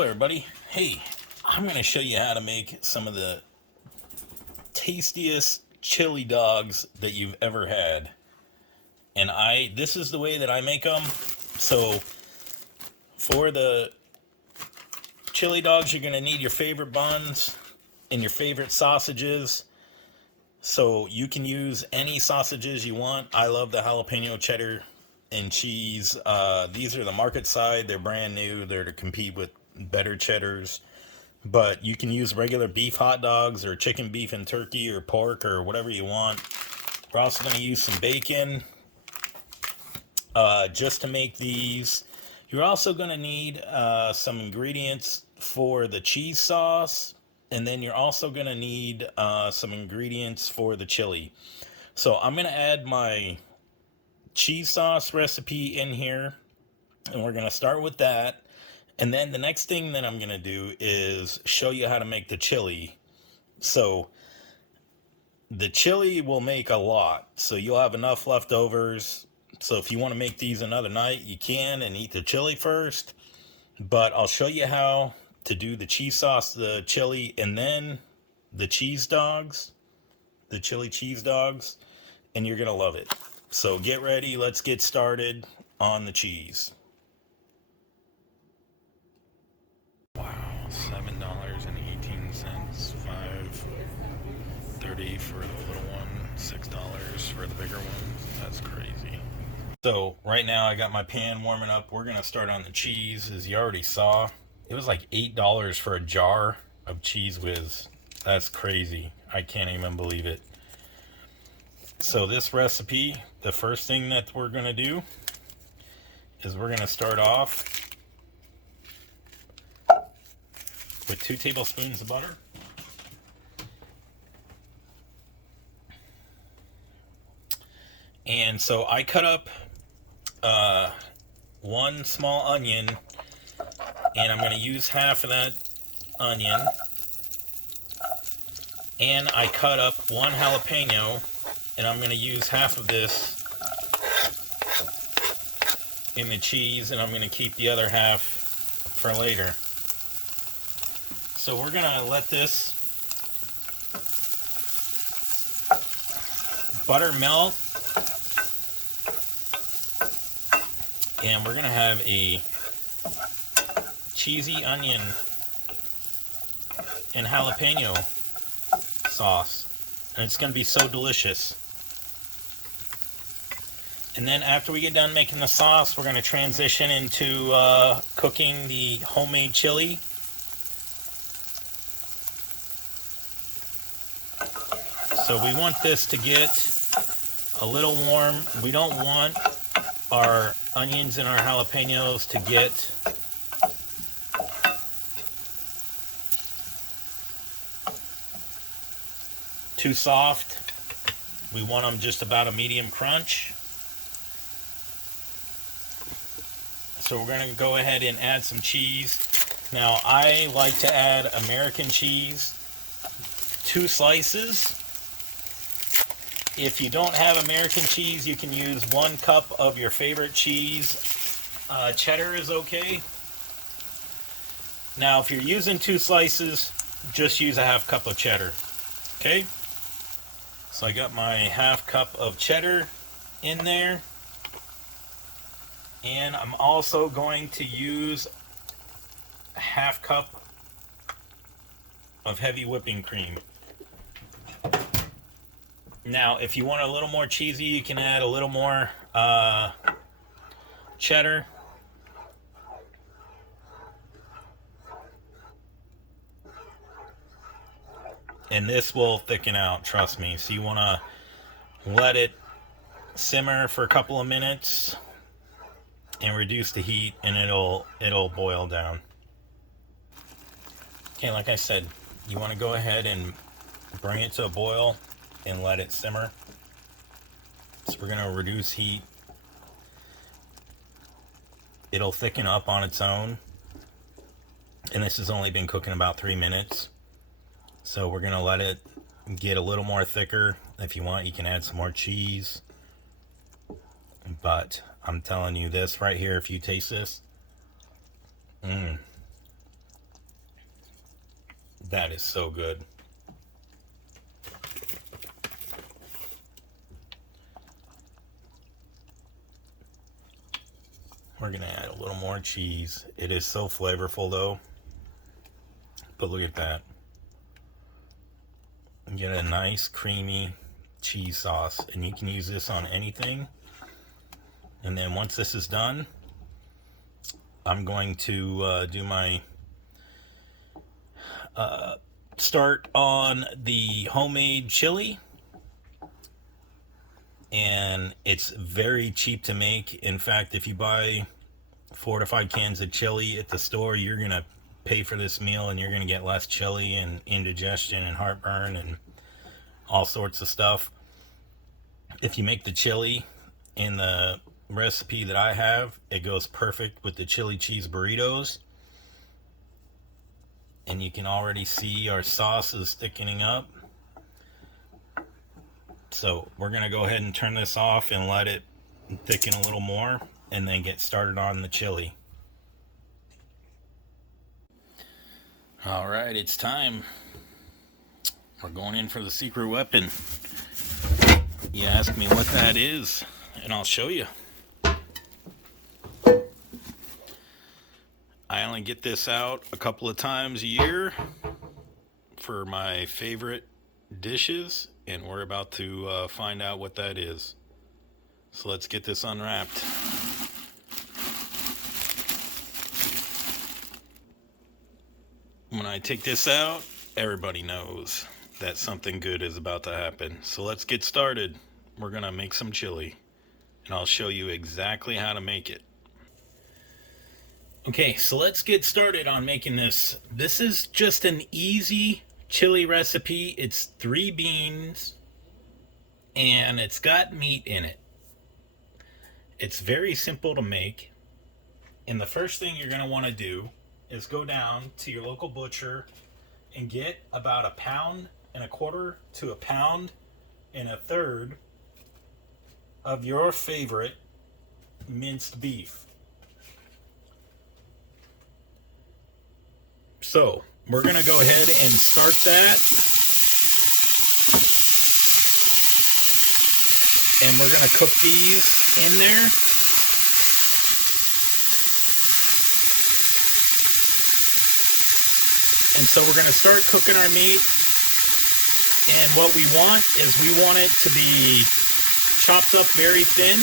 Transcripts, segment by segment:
Hello everybody. Hey, I'm going to show you how to make some of the tastiest chili dogs that you've ever had. And this is the way that I make them. So for the chili dogs, you're going to need your favorite buns and your favorite sausages. So you can use any sausages you want. I love the jalapeno cheddar and cheese. These are the market side. They're brand new. They're to compete with better cheddars. But you can use regular beef hot dogs or chicken, beef, and turkey or pork or whatever you want. We're also going to use some bacon just to make these. You're also going to need some ingredients for the cheese sauce. And then you're also going to need some ingredients for the chili. So I'm going to add my cheese sauce recipe in here. And we're going to start with that. And then the next thing that I'm going to do is show you how to make the chili. So the chili will make a lot. So you'll have enough leftovers. So if you want to make these another night, you can and eat the chili first. But I'll show you how to do the cheese sauce, the chili, and then the cheese dogs, the chili cheese dogs, and you're going to love it. So get ready. Let's get started on the cheese. Wow, $7.18, $5.30 for the little one, $6 for the bigger one. That's crazy. So right now I got my pan warming up. We're going to start on the cheese. As you already saw, it was like $8 for a jar of Cheese Whiz. That's crazy. I can't even believe it. So this recipe, the first thing that we're going to do is we're going to start off with 2 tablespoons of butter. And so I cut up 1 small onion, and I'm going to use half of that onion. And I cut up 1 jalapeno, and I'm going to use half of this in the cheese, and I'm going to keep the other half for later. So we're going to let this butter melt, and we're going to have a cheesy onion and jalapeno sauce, and it's going to be so delicious. And then after we get done making the sauce, we're going to transition into cooking the homemade chili. So we want this to get a little warm. We don't want our onions and our jalapenos to get too soft. We want them just about a medium crunch. So we're going to go ahead and add some cheese. Now I like to add American cheese, 2 slices. If you don't have American cheese, you can use 1 cup of your favorite cheese. Cheddar is okay. Now if you're using 2 slices, just use a half cup of cheddar. Okay? So I got my half cup of cheddar in there. And I'm also going to use a half cup of heavy whipping cream. Now, if you want a little more cheesy, you can add a little more cheddar. And this will thicken out, trust me. So you want to let it simmer for a couple of minutes and reduce the heat, and it'll boil down. Okay, like I said, you want to go ahead and bring it to a boil and let it simmer. So we're going to reduce heat. It'll thicken up on its own. And this has only been cooking about 3 minutes. So we're going to let it get a little more thicker. If you want, you can add some more cheese. But I'm telling you, this right here, if you taste this, That is so good. We're gonna add a little more cheese. It is so flavorful though. But look at that. You get a nice creamy cheese sauce, and you can use this on anything. And then once this is done, I'm going to do my start on the homemade chili. And it's very cheap to make. In fact, if you buy 4 to 5 cans of chili at the store, you're gonna pay for this meal, and you're gonna get less chili and indigestion and heartburn and all sorts of stuff. If you make the chili in the recipe that I have, it goes perfect with the chili cheese burritos. And you can already see our sauce is thickening up. So we're going to go ahead and turn this off and let it thicken a little more, and then get started on the chili. All right, it's time. We're going in for the secret weapon. You ask me what that is, and I'll show you. I only get this out a couple of times a year for my favorite dishes, and we're about to find out what that is. So let's get this unwrapped. When I take this out, everybody knows that something good is about to happen. So let's get started. We're gonna make some chili, and I'll show you exactly how to make it. Okay, so let's get started on making this. This is just an easy chili recipe. It's 3 beans, and it's got meat in it. It's very simple to make. And the first thing you're going to want to do is go down to your local butcher and get about 1.25 pounds to 1.3 pounds of your favorite minced beef. So we're going to go ahead and start that. And we're going to cook these in there. And so we're going to start cooking our meat. And what we want is we want it to be chopped up very thin.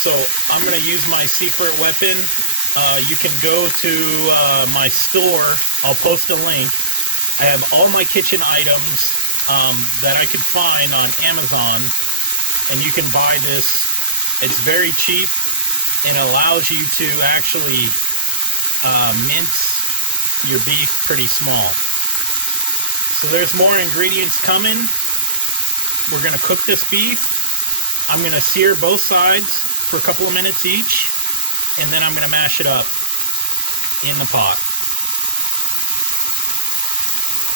So I'm going to use my secret weapon. You can go to my store. I'll post a link. I have all my kitchen items that I could find on Amazon, and you can buy this. It's very cheap, and it allows you to actually mince your beef pretty small. So there's more ingredients coming. We're going to cook this beef. I'm going to sear both sides for a couple of minutes each, and then I'm going to mash it up in the pot.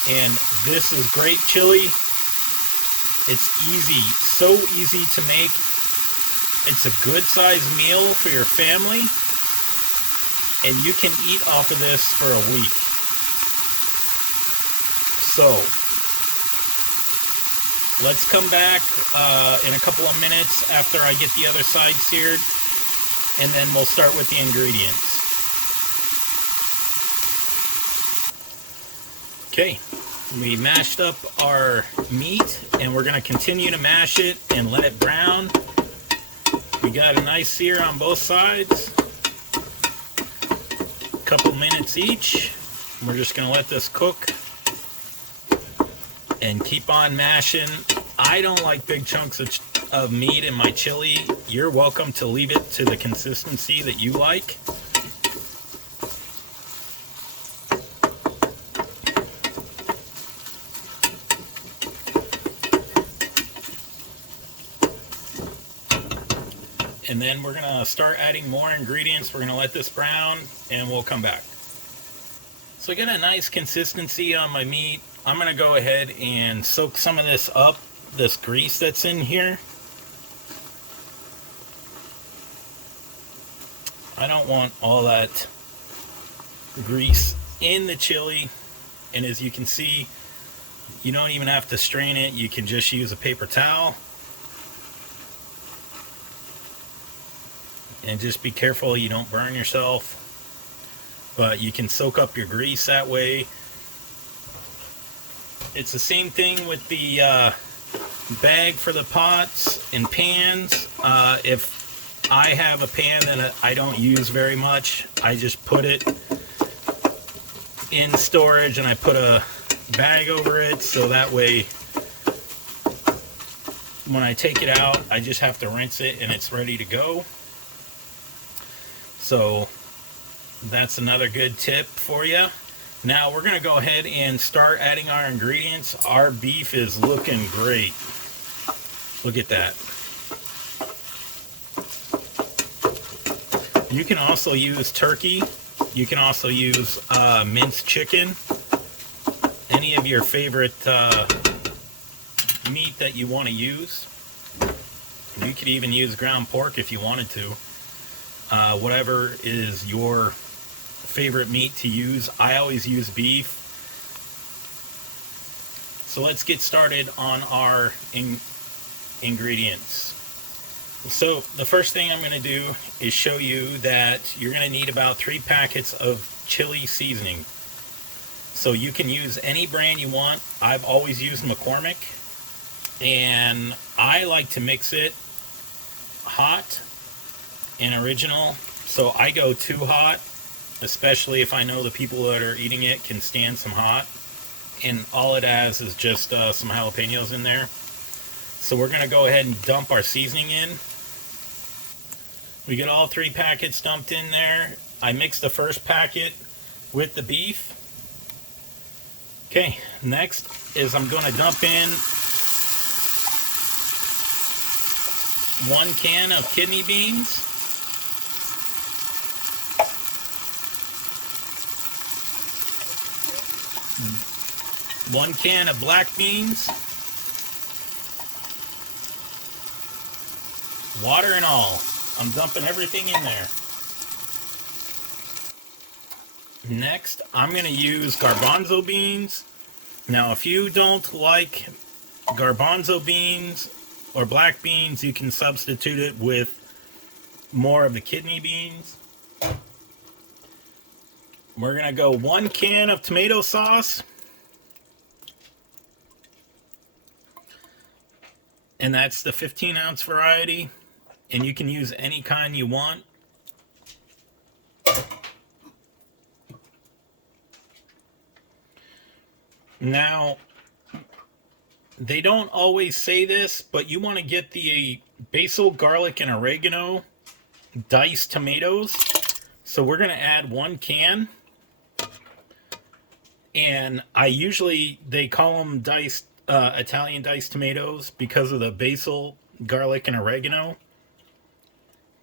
And this is great chili. It's easy, so easy to make. It's a good sized meal for your family, and you can eat off of this for a week. So let's come back in a couple of minutes after I get the other side seared, and then we'll start with the ingredients. Okay, we mashed up our meat, and we're going to continue to mash it and let it brown. We got a nice sear on both sides, a couple minutes each. We're just going to let this cook and keep on mashing. I don't like big chunks of meat in my chili. You're welcome to leave it to the consistency that you like. And then we're going to start adding more ingredients. We're going to let this brown, and we'll come back. So I got a nice consistency on my meat. I'm going to go ahead and soak some of this up, this grease that's in here. I don't want all that grease in the chili. And as you can see, you don't even have to strain it. You can just use a paper towel. And just be careful you don't burn yourself. But you can soak up your grease that way. It's the same thing with the bag for the pots and pans. If I have a pan that I don't use very much, I just put it in storage and I put a bag over it, so that way when I take it out I just have to rinse it and it's ready to go. So that's another good tip for you. Now we're going to go ahead and start adding our ingredients. Our beef is looking great. Look at that. You can also use turkey. You can also use minced chicken. Any of your favorite meat that you want to use. You could even use ground pork if you wanted to. Whatever is your favorite meat to use. I always use beef. So let's get started on our ingredients. So the first thing I'm going to do is show you that you're going to need about 3 packets of chili seasoning. So you can use any brand you want. I've always used McCormick, and I like to mix it hot and original. So I go too hot, especially if I know the people that are eating it can stand some hot. And all it has is just some jalapenos in there. So we're going to go ahead and dump our seasoning in. We get all 3 packets dumped in there. I mix the first packet with the beef. Okay, next is I'm going to dump in 1 can of kidney beans. 1 can of black beans. Water and all. I'm dumping everything in there. Next, I'm going to use garbanzo beans. Now, if you don't like garbanzo beans or black beans, you can substitute it with more of the kidney beans. We're going to go 1 can of tomato sauce. And that's the 15-ounce variety. And you can use any kind you want. Now, they don't always say this, but you want to get the basil, garlic, and oregano diced tomatoes. So we're going to add 1 can. And they call them diced, Italian diced tomatoes because of the basil, garlic, and oregano.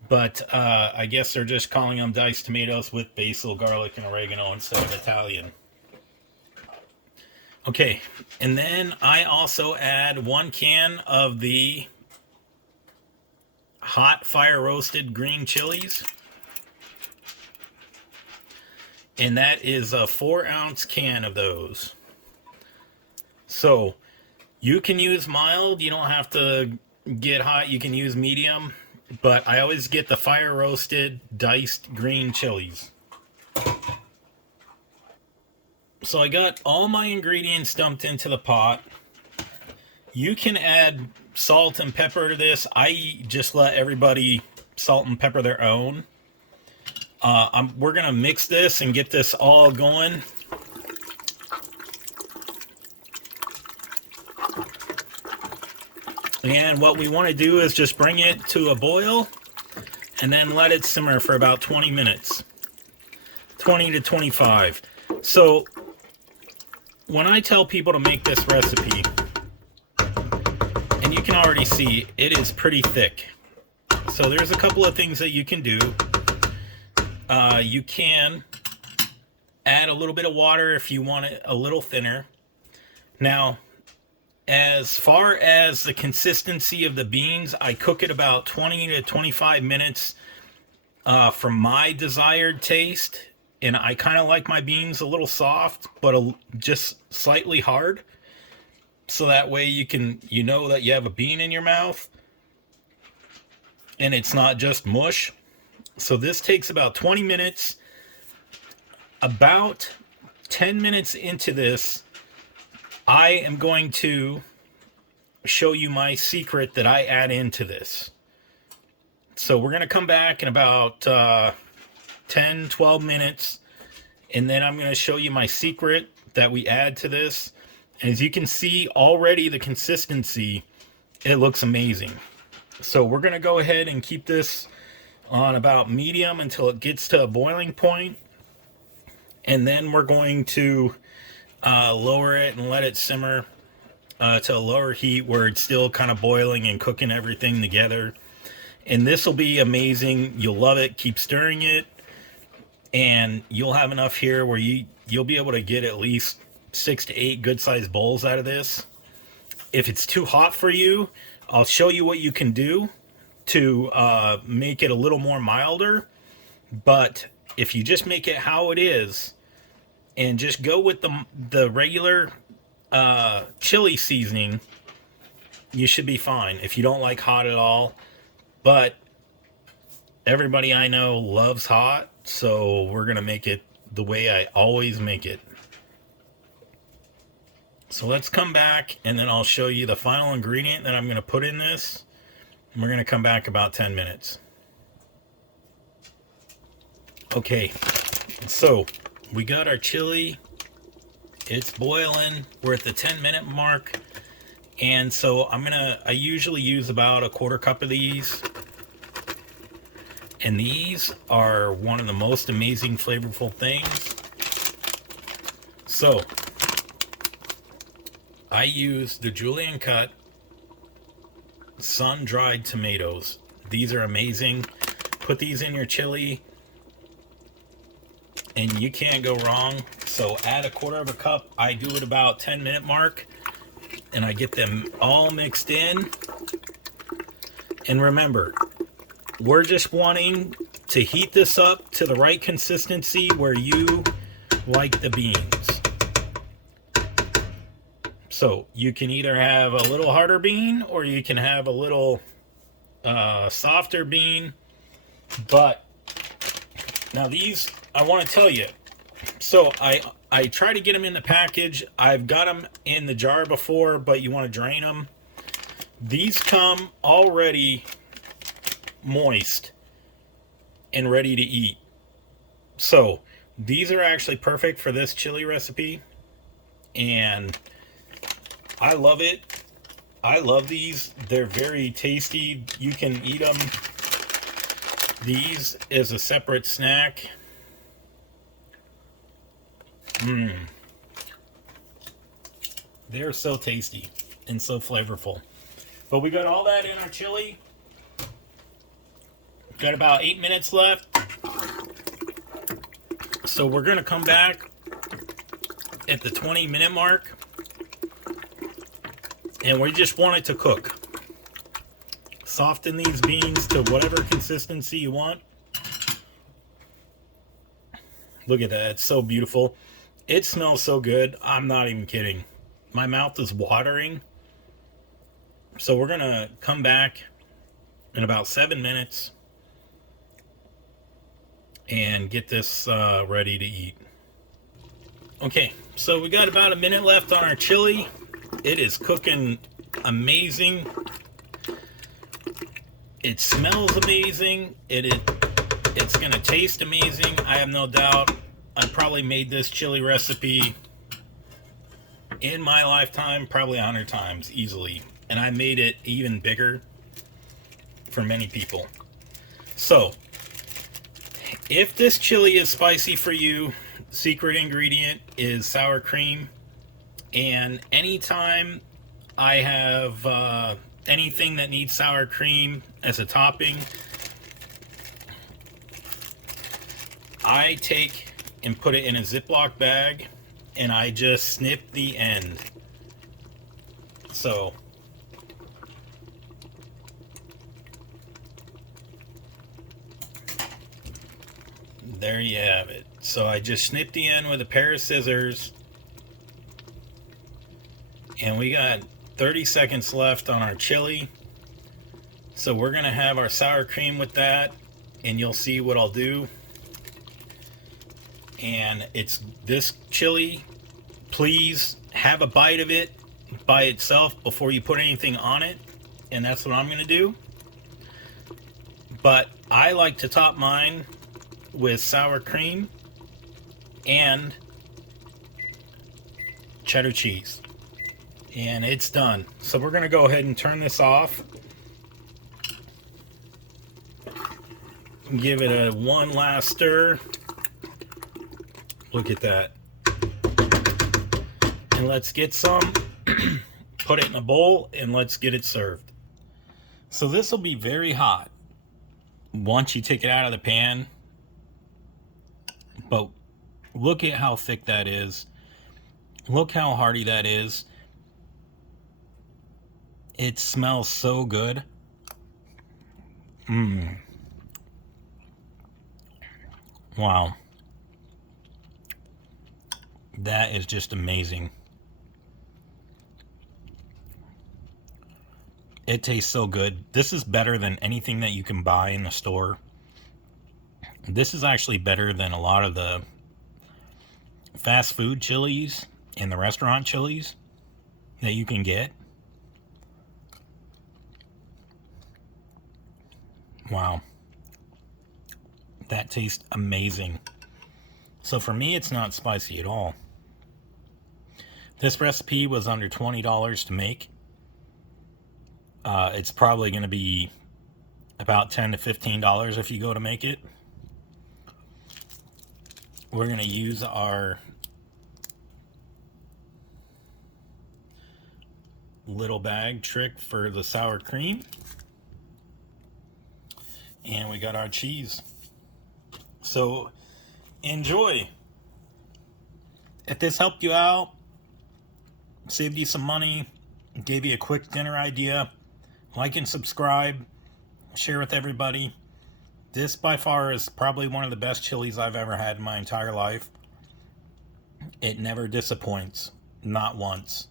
But I guess they're just calling them diced tomatoes with basil, garlic, and oregano instead of Italian. Okay, and then I also add 1 can of the hot fire roasted green chilies. And that is a 4-ounce can of those. So you can use mild, you don't have to get hot, you can use medium, but I always get the fire roasted diced green chilies. So I got all my ingredients dumped into the pot. You can add salt and pepper to this. I just let everybody salt and pepper their own. We're going to mix this and get this all going. And what we want to do is just bring it to a boil and then let it simmer for about 20 minutes. 20 to 25. So when I tell people to make this recipe, and you can already see it is pretty thick. So there's a couple of things that you can do. You can add a little bit of water if you want it a little thinner. Now, as far as the consistency of the beans, I cook it about 20 to 25 minutes for my desired taste. and I kind of like my beans a little soft, but just slightly hard. So that way you know that you have a bean in your mouth and it's not just mush. So this takes about 20 minutes. About 10 minutes into this, I am going to show you my secret that I add into this. So we're going to come back in about 10, 12 minutes, and then I'm going to show you my secret that we add to this. And as you can see already, the consistency, it looks amazing. So we're going to go ahead and keep this on about medium until it gets to a boiling point. And then we're going to lower it and let it simmer to a lower heat where it's still kind of boiling and cooking everything together. And this will be amazing. You'll love it. Keep stirring it. And you'll have enough here where you'll be able to get at least 6 to 8 good-sized bowls out of this. If it's too hot for you, I'll show you what you can do to make it a little more milder. But if you just make it how it is and just go with the regular chili seasoning, you should be fine if you don't like hot at all. But everybody I know loves hot, so we're going to make it the way I always make it. So let's come back, and then I'll show you the final ingredient that I'm going to put in this. And we're going to come back about 10 minutes. Okay, so we got our chili. It's boiling. We're at the 10-minute mark. And so I usually use about a quarter cup of these. And these are one of the most amazing flavorful things. So I use the julienne cut sun-dried tomatoes. These are amazing. Put these in your chili and you can't go wrong. So add a quarter of a cup. I do it about 10-minute mark and I get them all mixed in. And remember, we're just wanting to heat this up to the right consistency where you like the beans. So you can either have a little harder bean or you can have a little softer bean. But now these, I want to tell you, so I try to get them in the package. I've got them in the jar before, but you want to drain them. These come already moist and ready to eat. So these are actually perfect for this chili recipe, and I love it. I love these. They're very tasty. You can eat them. These is a separate snack. They're so tasty and so flavorful. But we got all that in our chili. Got about 8 minutes left. So we're going to come back at the 20-minute mark. And we just want it to cook. Soften these beans to whatever consistency you want. Look at that. It's so beautiful. It smells so good. I'm not even kidding. My mouth is watering. So we're going to come back in about 7 minutes and get this ready to eat. Okay, so we got about a minute left on our chili. It is cooking amazing. It smells amazing. It's going to taste amazing. I have no doubt. I probably made this chili recipe in my lifetime probably 100 times easily. And I made it even bigger for many people. So, if this chili is spicy for you, secret ingredient is sour cream. And anytime I have anything that needs sour cream as a topping, I take and put it in a Ziploc bag and I just snip the end. So there you have it. So I just snipped the end with a pair of scissors, and we got 30 seconds left on our chili. So we're gonna have our sour cream with that, and you'll see what I'll do. And it's this chili, please have a bite of it by itself before you put anything on it, and that's what I'm gonna do. But I like to top mine with sour cream and cheddar cheese, and it's done. So we're gonna go ahead and turn this off, give it a one last stir. Look at that. And let's get some, put it in a bowl, and let's get it served. So this will be very hot once you take it out of the pan, but look at how thick that is. Look how hearty that is. It smells so good. Wow. That is just amazing. It tastes so good. This is better than anything that you can buy in the store. This is actually better than a lot of the fast food chilies and the restaurant chilies that you can get. Wow. That tastes amazing. So for me, it's not spicy at all. This recipe was under $20 to make. It's probably going to be about $10 to $15 if you go to make it. We're going to use our little bag trick for the sour cream. And we got our cheese. So enjoy. If this helped you out, saved you some money, gave you a quick dinner idea, like and subscribe, share with everybody. This by far is probably one of the best chilies I've ever had in my entire life. It never disappoints, not once.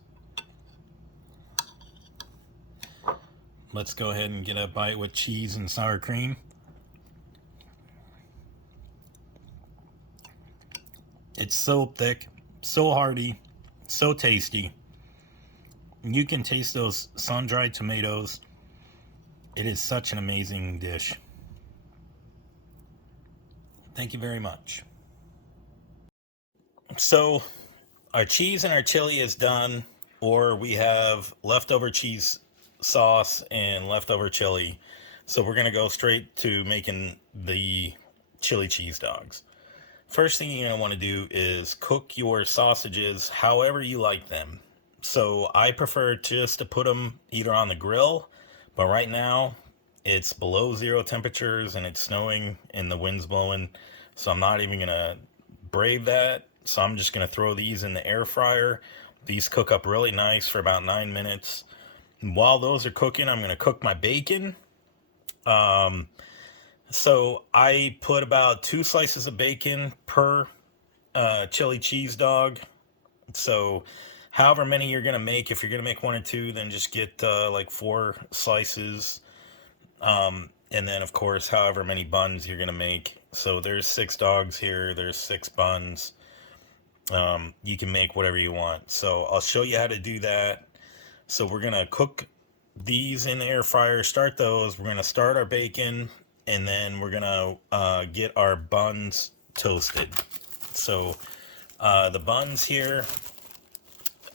Let's go ahead and get a bite with cheese and sour cream. It's so thick, so hearty, so tasty. You can taste those sun-dried tomatoes. It is such an amazing dish. Thank you very much. So our cheese and our chili is done, or we have leftover cheese sauce and leftover chili. So we're gonna go straight to making the chili cheese dogs. First thing you're gonna want to do is cook your sausages however you like them. So I prefer just to put them either on the grill, but right now it's below 0 temperatures and it's snowing and the wind's blowing, so I'm not even gonna brave that. So I'm just gonna throw these in the air fryer. These cook up really nice for about 9 minutes. While those are cooking, I'm gonna cook my bacon. So I put about 2 slices of bacon per chili cheese dog. So however many you're gonna make, if you're gonna make 1 or 2, then just get like 4 slices. And then of course, however many buns you're gonna make. So there's 6 dogs here, there's 6 buns. You can make whatever you want. So I'll show you how to do that. So we're gonna cook these in the air fryer, start those. We're gonna start our bacon, and then we're gonna get our buns toasted. So the buns here,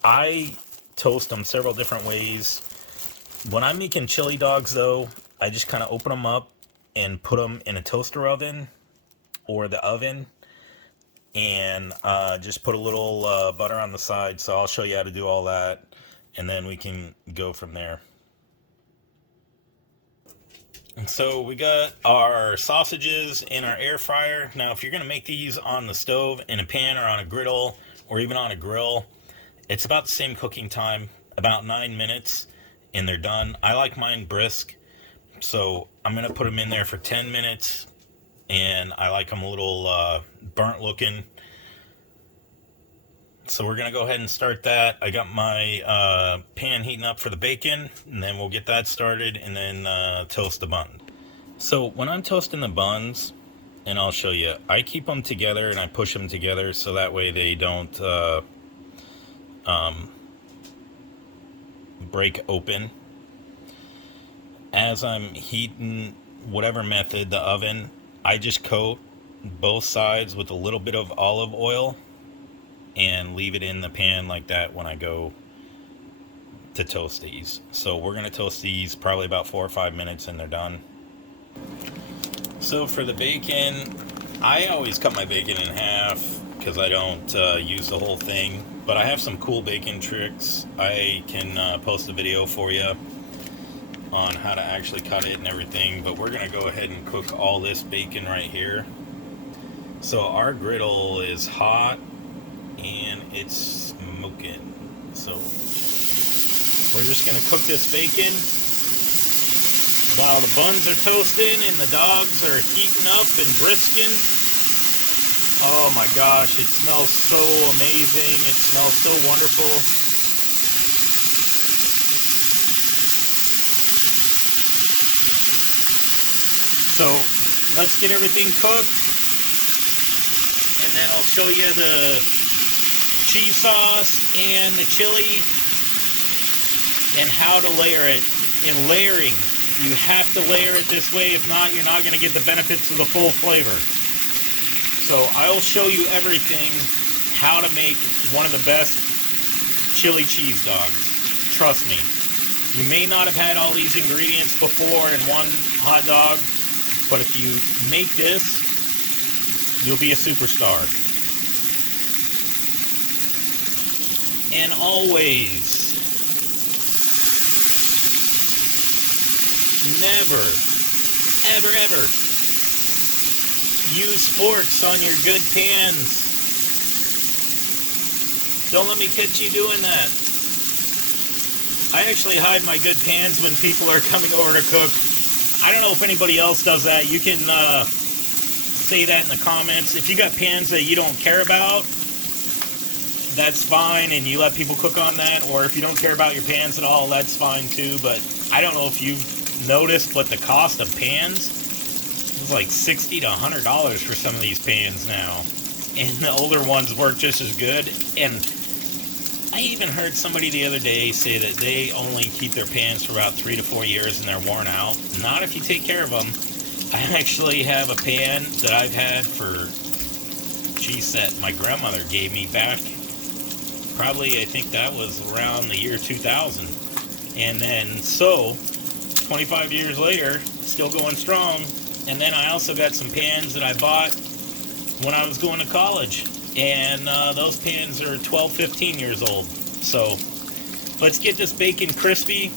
I toast them several different ways. When I'm making chili dogs though, I just kind of open them up and put them in a toaster oven or the oven, and just put a little butter on the side. So I'll show you how to do all that, and then we can go from there. And so we got our sausages in our air fryer. Now, if you're gonna make these on the stove, in a pan, or on a griddle, or even on a grill, it's about the same cooking time, about 9 minutes, and they're done. I like mine brisk, so I'm gonna put them in there for 10 minutes, and I like them a little burnt looking. So we're going to go ahead and start that. I got my pan heating up for the bacon, and then we'll get that started and then toast the bun. So when I'm toasting the buns, and I'll show you, I keep them together and I push them together so that way they don't break open. As I'm heating whatever method, the oven, I just coat both sides with a little bit of olive oil and leave it in the pan like that when I go to toast these. So we're going to toast these probably about 4 or 5 minutes and they're done. So for the bacon, I always cut my bacon in half because I don't use the whole thing. But I have some cool bacon tricks. I can post a video for you on how to actually cut it and everything. But we're going to go ahead and cook all this bacon right here. So our griddle is hot and it's smoking. So we're just going to cook this bacon while the buns are toasting and the dogs are heating up and brisking. Oh my gosh, it smells so amazing. It smells so wonderful. So let's get everything cooked, and then I'll show you the cheese sauce and the chili and how to layer it. In layering, you have to layer it this way. If not, you're not going to get the benefits of the full flavor. So I'll show you everything, how to make one of the best chili cheese dogs. Trust me. You may not have had all these ingredients before in one hot dog, but if you make this, you'll be a superstar. And always, never, ever use forks on your good pans. Don't let me catch you doing that. I actually hide my good pans when people are coming over to cook. I don't know if anybody else does that. You can say that in the comments. If you got pans that you don't care about, that's fine, and you let people cook on that. Or if you don't care about your pans at all, that's fine too. But I don't know if you've noticed, but the cost of pans is like $60 to $100 for some of these pans now, and the older ones work just as good. And I even heard somebody the other day say that they only keep their pans for about 3 to 4 years and they're worn out. Not if you take care of them. I actually have a pan that I've had for, geez, that my grandmother gave me back, probably I think that was around the year 2000. And then so 25 years later, still going strong. And then I also got some pans that I bought when I was going to college. And those pans are 12, 15 years old. So let's get this bacon crispy.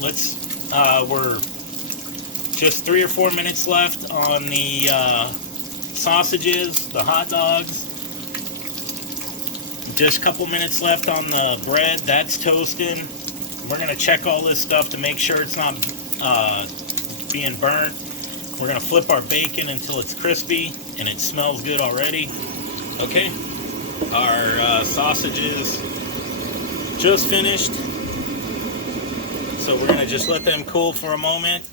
We're just 3 or 4 minutes left on the sausages, the hot dogs. Just a couple minutes left on the bread. That's toasting. We're going to check all this stuff to make sure it's not being burnt. We're going to flip our bacon until it's crispy and it smells good already. Okay, our sausages just finished. So we're going to just let them cool for a moment.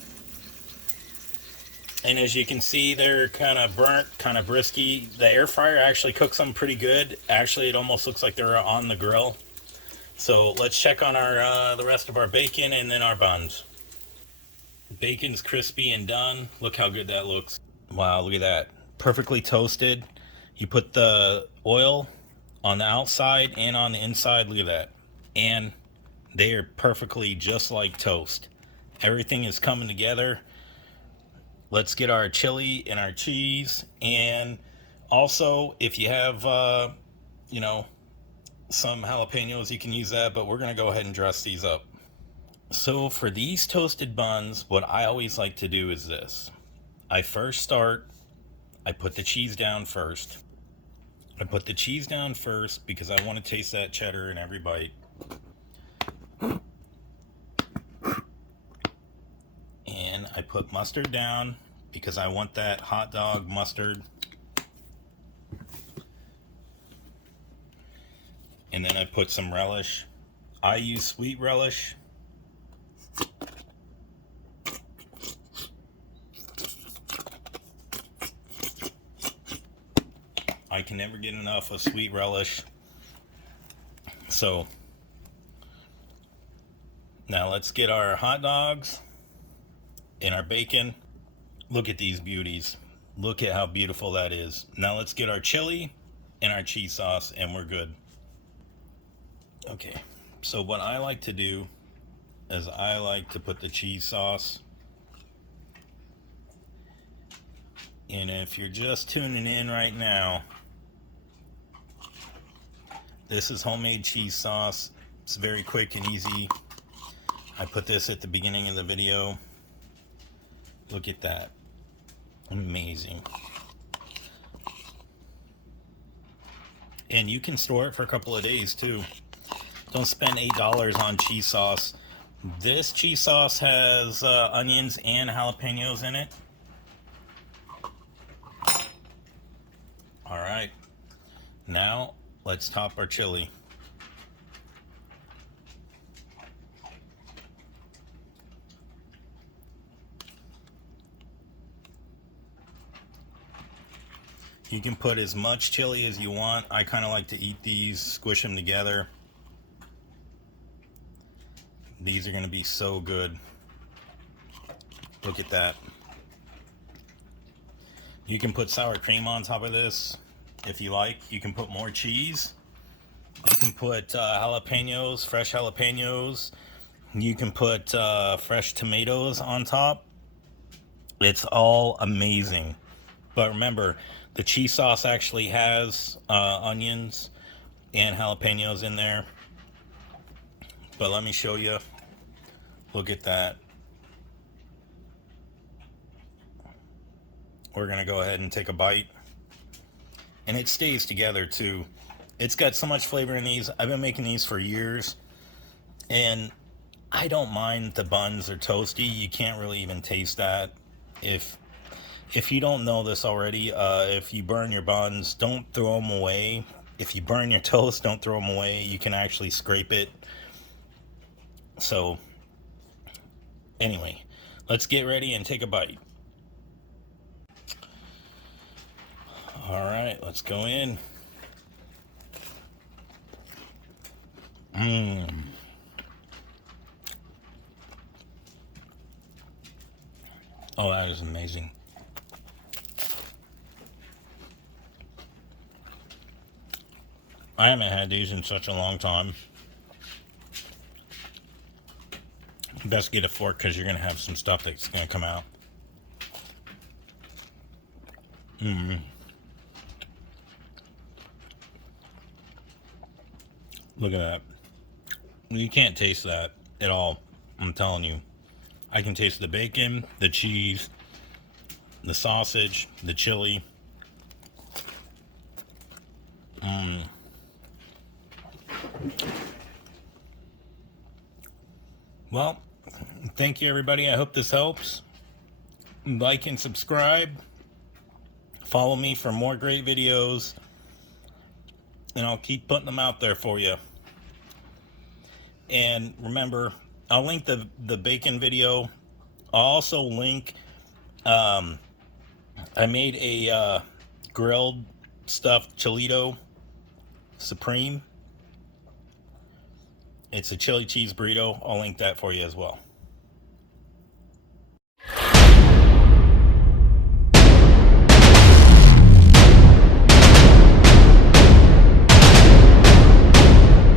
And as you can see, they're kind of burnt, kind of brisky. The air fryer actually cooks them pretty good. Actually, it almost looks like they're on the grill. So let's check on our the rest of our bacon and then our buns. Bacon's crispy and done. Look how good that looks. Wow, look at that. Perfectly toasted. You put the oil on the outside and on the inside. Look at that. And they are perfectly just like toast. Everything is coming together. Let's get our chili and our cheese. And also, if you have, some jalapenos, you can use that. But we're going to go ahead and dress these up. So for these toasted buns, what I always like to do is this. I put the cheese down first. I put the cheese down first because I want to taste that cheddar in every bite. And I put mustard down because I want that hot dog mustard And then I put some relish. I use sweet relish. I can never get enough of sweet relish. So now let's get our hot dogs and our bacon. Look at these beauties. Look at how beautiful that is. Now let's get our chili and our cheese sauce and we're good. Okay, so what I like to do is I like to put the cheese sauce. And if you're just tuning in right now, this is homemade cheese sauce. It's very quick and easy. I put this at the beginning of the video. Look at that. Amazing. And you can store it for a couple of days too. Don't spend $8 on cheese sauce. This cheese sauce has onions and jalapenos in it. All right. Now let's top our chili. You can put as much chili as you want. I kind of like to eat these, squish them together. These are going to be so good. Look at that. You can put sour cream on top of this if you like. You can put more cheese. You can put jalapenos, fresh jalapenos. You can put fresh tomatoes on top. It's all amazing. But remember, the cheese sauce actually has onions and jalapenos in there. But let me show you. Look at that. We're going to go ahead and take a bite. And it stays together too. It's got so much flavor in these. I've been making these for years. And I don't mind the buns are toasty. You can't really even taste that. If you don't know this already, if you burn your buns, don't throw them away. If you burn your toast, don't throw them away. You can actually scrape it. So, anyway, let's get ready and take a bite. All right, let's go in. Oh, that is amazing. I haven't had these in such a long time. Best get a fork because you're going to have some stuff that's going to come out. Look at that. You can't taste that at all. I'm telling you. I can taste the bacon, the cheese, the sausage, the chili. Well, thank you everybody. I hope this helps. Like and subscribe. Follow me for more great videos. And I'll keep putting them out there for you. And remember, I'll link the bacon video. I'll also link, I made a grilled stuffed Chilito Supreme. It's a chili cheese burrito. I'll link that for you as well.